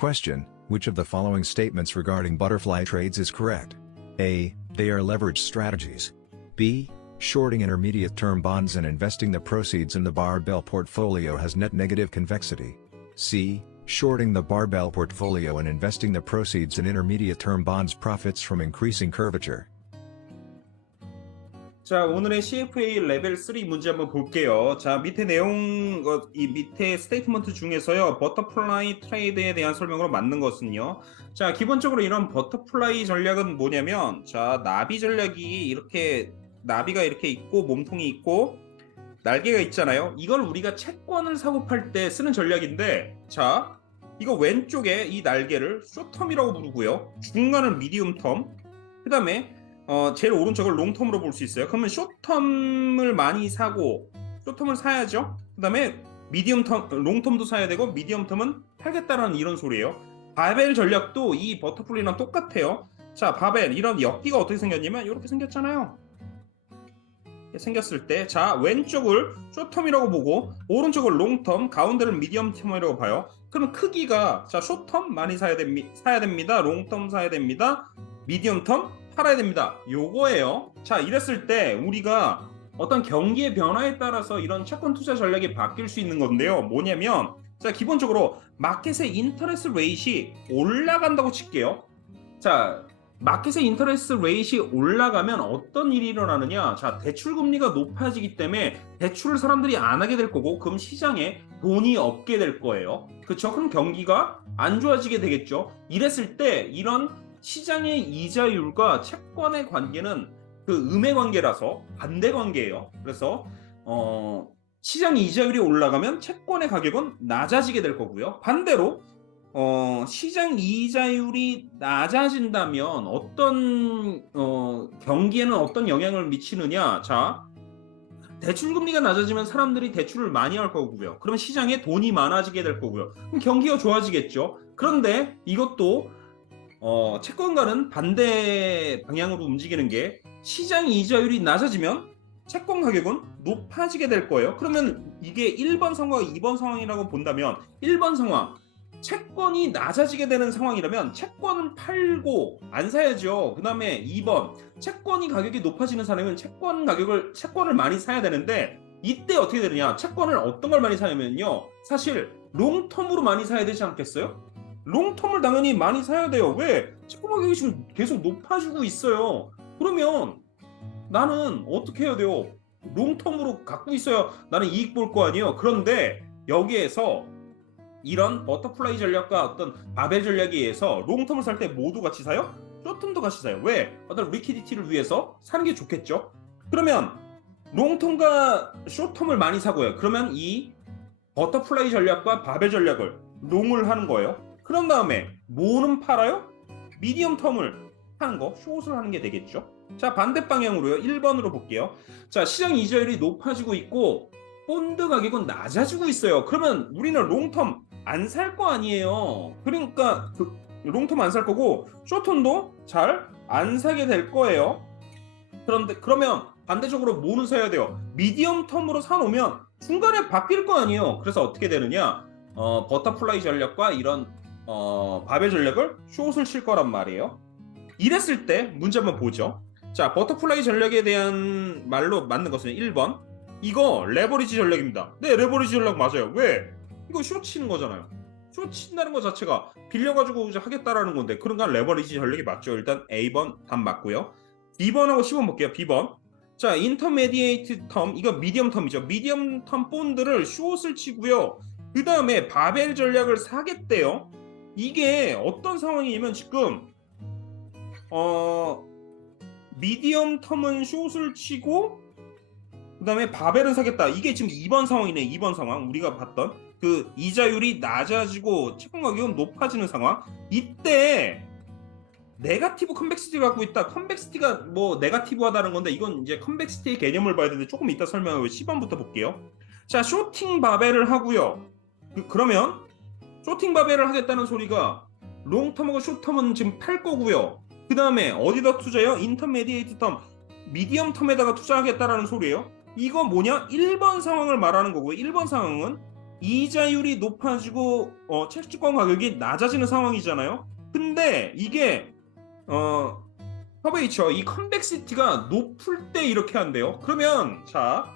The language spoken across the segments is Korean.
Question: which of the following statements regarding butterfly trades is correct? A. They are leverage strategies. B. Shorting intermediate-term bonds and investing the proceeds in the barbell portfolio has net negative convexity. C. Shorting the barbell portfolio and investing the proceeds in intermediate-term bonds profits from increasing curvature. 자, 오늘의 CFA 레벨 3 문제 한번 볼게요. 자, 밑에 내용, 이 밑에 스테이트먼트 중에서요, 버터플라이 트레이드에 대한 설명으로 맞는 것은요. 자, 기본적으로 이런 버터플라이 전략은 뭐냐면, 자, 나비 전략이 이렇게, 나비가 이렇게 있고, 몸통이 있고, 날개가 있잖아요. 이걸 우리가 채권을 사고 팔 때 쓰는 전략인데, 자, 이거 왼쪽에 이 날개를 숏텀이라고 부르고요. 중간은 미디움텀, 그 다음에 제일 오른쪽을 롱텀으로 볼 수 있어요. 그러면 숏텀을 많이 사고 숏텀을 사야죠. 그 다음에 미디움텀, 롱텀도 사야 되고 미디움텀은 팔겠다라는 이런 소리예요. 바벨 전략도 이 버터플라이랑 똑같아요. 자, 바벨 이런 엮기가 어떻게 생겼냐면 이렇게 생겼잖아요. 생겼을 때, 자, 왼쪽을 숏텀이라고 보고 오른쪽을 롱텀, 가운데를 미디움텀이라고 봐요. 그럼 크기가, 자, 숏텀 많이 사야 됩니다. 롱텀 사야 됩니다. 미디움텀 팔아야 됩니다. 요거예요. 자, 이랬을 때 우리가 어떤 경기의 변화에 따라서 이런 채권 투자 전략이 바뀔 수 있는 건데요. 뭐냐면, 자, 기본적으로 마켓의 인터레스트 레이트이 올라간다고 칠게요. 자, 마켓의 인터레스트 레이트이 올라가면 어떤 일이 일어나느냐? 자, 대출 금리가 높아지기 때문에 대출을 사람들이 안 하게 될 거고, 그럼 시장에 돈이 없게 될 거예요. 그렇죠? 그럼 경기가 안 좋아지게 되겠죠. 이랬을 때 이런 시장의 이자율과 채권의 관계는 그 음의 관계라서 반대 관계예요. 그래서 시장 이자율이 올라가면 채권의 가격은 낮아지게 될 거고요. 반대로 시장 이자율이 낮아진다면 어떤 경기에는 어떤 영향을 미치느냐? 자, 대출 금리가 낮아지면 사람들이 대출을 많이 할 거고요. 그러면 시장에 돈이 많아지게 될 거고요. 그럼 경기가 좋아지겠죠. 그런데 이것도 채권과는 반대 방향으로 움직이는 게, 시장 이자율이 낮아지면 채권 가격은 높아지게 될 거예요. 그러면 이게 1번 상황과 2번 상황이라고 본다면, 1번 상황, 채권이 낮아지게 되는 상황이라면 채권은 팔고 안 사야죠. 그 다음에 2번, 채권이 가격이 높아지는 사람은 채권을 많이 사야 되는데, 이때 어떻게 되느냐? 채권을 어떤 걸 많이 사냐면요, 사실 롱텀으로 많이 사야 되지 않겠어요? 롱텀을 당연히 많이 사야 돼요. 왜? 채권 가격이 지금 계속 높아지고 있어요. 그러면 나는 어떻게 해야 돼요? 롱텀으로 갖고 있어야 나는 이익 볼 거 아니에요. 그런데 여기에서 이런 버터플라이 전략과 어떤 바벨 전략에 의해서 롱텀을 살 때 모두 같이 사요? 숏텀도 같이 사요. 왜? 어떤 리퀴디티를 위해서 사는 게 좋겠죠. 그러면 롱텀과 숏텀을 많이 사고요. 그러면 이 버터플라이 전략과 바벨 전략을 롱을 하는 거예요. 그런 다음에 뭐는 팔아요? 미디엄 텀을 하는 거, 숏을 하는 게 되겠죠. 자, 반대 방향으로요. 1번으로 볼게요. 자, 시장 이자율이 높아지고 있고 본드 가격은 낮아지고 있어요. 그러면 우리는 롱텀 안 살 거 아니에요. 그러니까 롱텀 안 살 거고 숏텀도 잘 안 사게 될 거예요. 그러면 반대적으로 뭐는 사야 돼요? 미디엄 텀으로 사놓으면 중간에 바뀔 거 아니에요. 그래서 어떻게 되느냐? 버터플라이 전략과 이런 바벨 전략을 숏을 칠 거란 말이에요. 이랬을 때 문제 한번 보죠. 자, 버터플라이 전략에 대한 말로 맞는 것은 1번, 이거 레버리지 전략입니다. 네, 레버리지 전략 맞아요. 왜? 이거 숏 치는 거잖아요. 숏 친다는 것 자체가 빌려가지고 하겠다라는 건데, 그러니까 레버리지 전략이 맞죠. 일단 A번 답 맞고요. B번하고 C번 볼게요. B번, 자, 인터메디에이트 텀, 이거 미디엄 텀이죠. 미디엄 텀 본드를 숏을 치고요. 그 다음에 바벨 전략을 사겠대요. 이게 어떤 상황이냐면, 지금 미디엄 텀은 숏을 치고 그 다음에 바벨은 사겠다. 이게 지금 2번 상황이네. 2번 상황, 우리가 봤던 그 이자율이 낮아지고 채권 가격은 높아지는 상황. 이때 네가티브 컨벡시티를 갖고 있다. 컨벡시티가 뭐 네가티브하다는 건데, 이건 이제 컨벡시티의 개념을 봐야 되는데 조금 이따 설명하고 10번부터 볼게요. 자, 쇼팅 바벨을 하고요. 그러면 쇼팅 바벨을 하겠다는 소리가 롱텀하고 숏텀은 지금 팔 거고요. 그 다음에 어디다 투자해요? 인터메디에이트 텀, 미디엄 텀에다가 투자하겠다라는 소리예요. 이거 뭐냐? 1번 상황을 말하는 거고요. 1번 상황은 이자율이 높아지고 채권 가격이 낮아지는 상황이잖아요. 근데 이게 커베이처 이 컨벡시티가 높을 때 이렇게 한대요. 그러면 자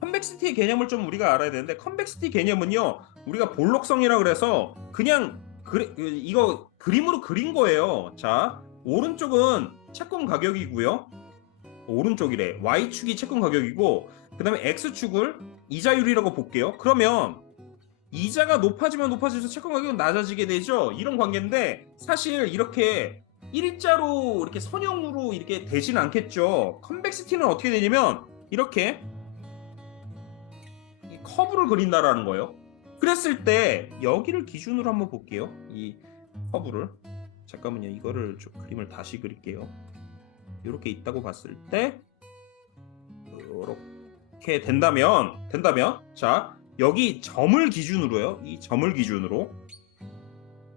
컨벡시티의 개념을 좀 우리가 알아야 되는데 컨벡시티 개념은요 우리가 볼록성이라 그래서 그냥 이거 그림으로 그린 거예요. 자 오른쪽은 채권 가격이고요. 오른쪽이래. Y축이 채권 가격이고 그 다음에 X축을 이자율이라고 볼게요. 그러면 이자가 높아지면 높아질수록 채권 가격은 낮아지게 되죠. 이런 관계인데 사실 이렇게 일자로 이렇게 선형으로 이렇게 되지는 않겠죠. 컨벡시티는 어떻게 되냐면 이렇게 이 커브를 그린다라는 거예요. 그랬을 때 여기를 기준으로 한번 볼게요. 이 커브를 잠깐만요. 이거를 좀 그림을 다시 그릴게요. 이렇게 있다고 봤을 때 이렇게 된다면 자 여기 점을 기준으로요. 이 점을 기준으로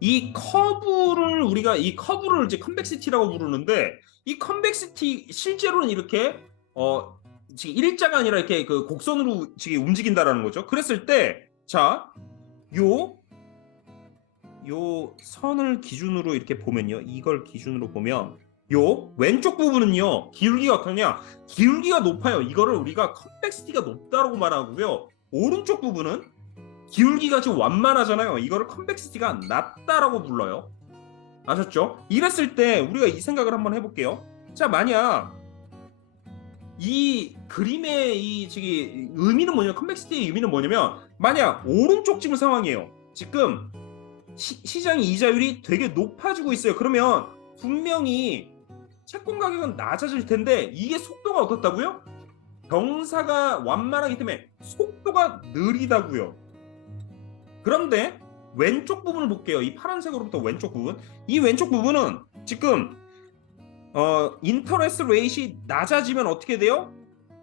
이 커브를 우리가 이 커브를 이제 컨벡시티라고 부르는데 이 컨벡시티 실제로는 이렇게 지금 일자가 아니라 이렇게 그 곡선으로 지금 움직인다라는 거죠. 그랬을 때 자 요 선을 기준으로 이렇게 보면요. 이걸 기준으로 보면 요 왼쪽 부분은요 기울기가 어떠냐? 기울기가 높아요. 이거를 우리가 컨벡시티가 높다라고 말하고요. 오른쪽 부분은 기울기가 좀 완만하잖아요. 이거를 컨벡시티가 낮다라고 불러요. 아셨죠? 이랬을 때 우리가 이 생각을 한번 해볼게요. 자 만약 이 그림의 이 의미는 뭐냐면 컨벡시티의 의미는 뭐냐면 만약 오른쪽 지금 상황이에요. 지금 시장의 이자율이 되게 높아지고 있어요. 그러면 분명히 채권 가격은 낮아질 텐데 이게 속도가 어떻다고요? 경사가 완만하기 때문에 속도가 느리다고요. 그런데 왼쪽 부분을 볼게요. 이 파란색으로부터 왼쪽 부분. 이 왼쪽 부분은 지금 인터레스트 레이트이 낮아지면 어떻게 돼요?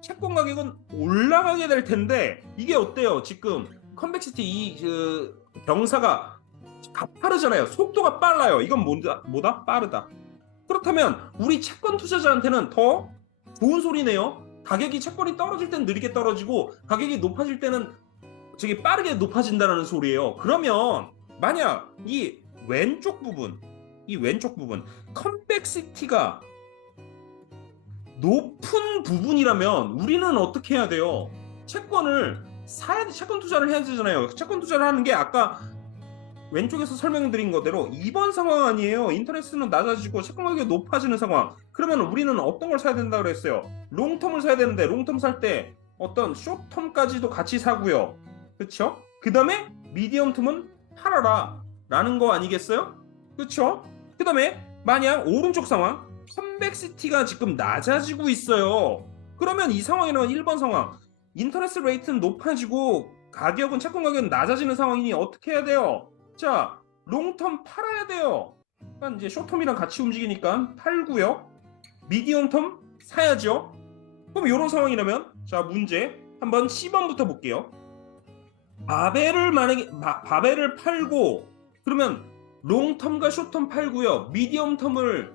채권 가격은 올라가게 될 텐데 이게 어때요? 지금 컨벡시티 이 경사가 가파르잖아요. 속도가 빨라요. 이건 뭐다? 빠르다. 그렇다면 우리 채권 투자자한테는 더 좋은 소리네요. 가격이 채권이 떨어질 때는 느리게 떨어지고 가격이 높아질 때는 빠르게 높아진다는 소리예요. 그러면 만약 이 왼쪽 부분 컨벡시티가 높은 부분이라면 우리는 어떻게 해야 돼요? 채권을 사야 돼. 채권 투자를 해야 되잖아요. 채권 투자를 하는 게 아까 왼쪽에서 설명드린 거대로 이번 상황 아니에요. 인터레스트는 낮아지고 채권 가격이 높아지는 상황. 그러면 우리는 어떤 걸 사야 된다고 그랬어요? 롱텀을 사야 되는데 롱텀 살 때 어떤 숏텀까지도 같이 사고요. 그렇죠? 그 다음에 미디엄텀은 팔아라 라는 거 아니겠어요? 그렇죠? 그 다음에 만약 오른쪽 상황 컨벡시티가 지금 낮아지고 있어요. 그러면 이 상황이라면 1번 상황 인터레스트 레이트는 높아지고 가격은 채권 가격은 낮아지는 상황이니 어떻게 해야 돼요? 자, 롱텀 팔아야 돼요. 그러니까 이제 숏텀이랑 같이 움직이니까 팔고요. 미디엄텀 사야죠. 그럼 이런 상황이라면 자 문제 한번 10번부터 볼게요. 바벨을 만약에 바벨을 팔고 그러면 롱텀과 숏텀 팔고요. 미디엄텀을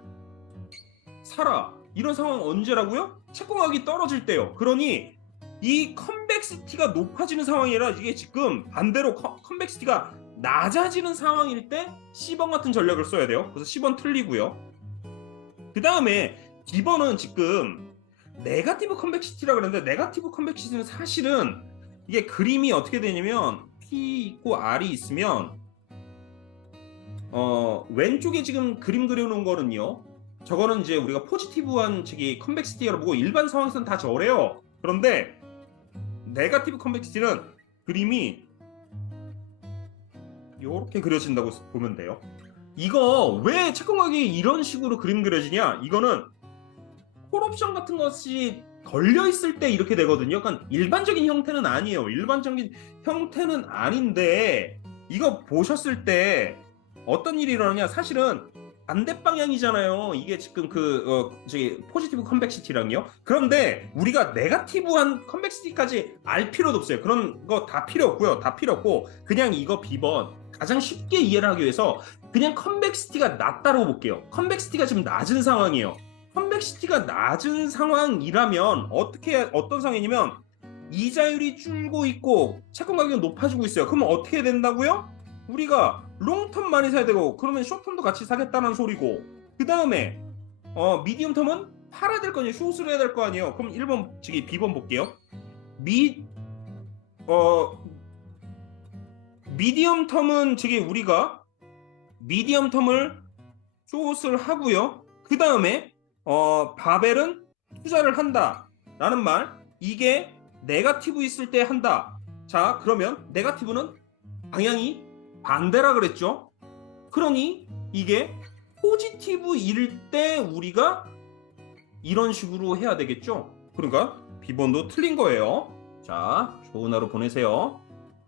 사라. 이런 상황 언제라고요? 채권 가격이 떨어질 때요. 그러니 이 컨벡시티가 높아지는 상황이라 이게 지금 반대로 컨벡시티가 낮아지는 상황일 때 10번 같은 전략을 써야 돼요. 그래서 10번 틀리고요. 그 다음에 D번은 지금 네거티브 컨벡시티라고 그러는데 네거티브 컨벡시티는 사실은 이게 그림이 어떻게 되냐면 P 있고 R이 있으면 왼쪽에 지금 그림 그려놓은 거는요. 저거는 이제 우리가 포지티브한 컨벡시티라고 보고 일반 상황에서는 다 저래요. 그런데 네거티브 컨벡시티는 그림이 이렇게 그려진다고 보면 돼요. 이거 왜 채권 가격이 이런 식으로 그림 그려지냐? 이거는 콜옵션 같은 것이 걸려 있을 때 이렇게 되거든요. 그러니까 일반적인 형태는 아니에요. 일반적인 형태는 아닌데 이거 보셨을 때 어떤 일이 일어나냐? 사실은 반대 방향이잖아요. 이게 지금 포지티브 컨벡시티랑요. 그런데 우리가 네거티브한 컨벡시티까지 알 필요도 없어요. 그런 거 다 필요 없고요. 다 필요 없고 그냥 이거 B번 가장 쉽게 이해를 하기 위해서 그냥 컨벡시티가 낮다고 볼게요. 컨벡시티가 지금 낮은 상황이에요. 컨벡시티가 낮은 상황이라면 어떤 상황이냐면 이자율이 줄고 있고 채권 가격이 높아지고 있어요. 그러면 어떻게 된다고요? 우리가 롱텀 많이 사야 되고 그러면 숏텀도 같이 사겠다는 소리고 그 다음에 미디엄텀은 팔아야 될 거 아니에요. 숏을 해야 될 거 아니에요. 그럼 1번 저기 B번 볼게요. 미디엄텀은 저기 우리가 미디엄텀을 숏을 하고요. 그 다음에 바벨은 투자를 한다 라는 말, 이게 네거티브 있을 때 한다. 자, 그러면 네거티브는 방향이 반대라 그랬죠. 그러니 이게 포지티브일 때 우리가 이런 식으로 해야 되겠죠. 그러니까 B번도 틀린 거예요. 자, 좋은 하루 보내세요.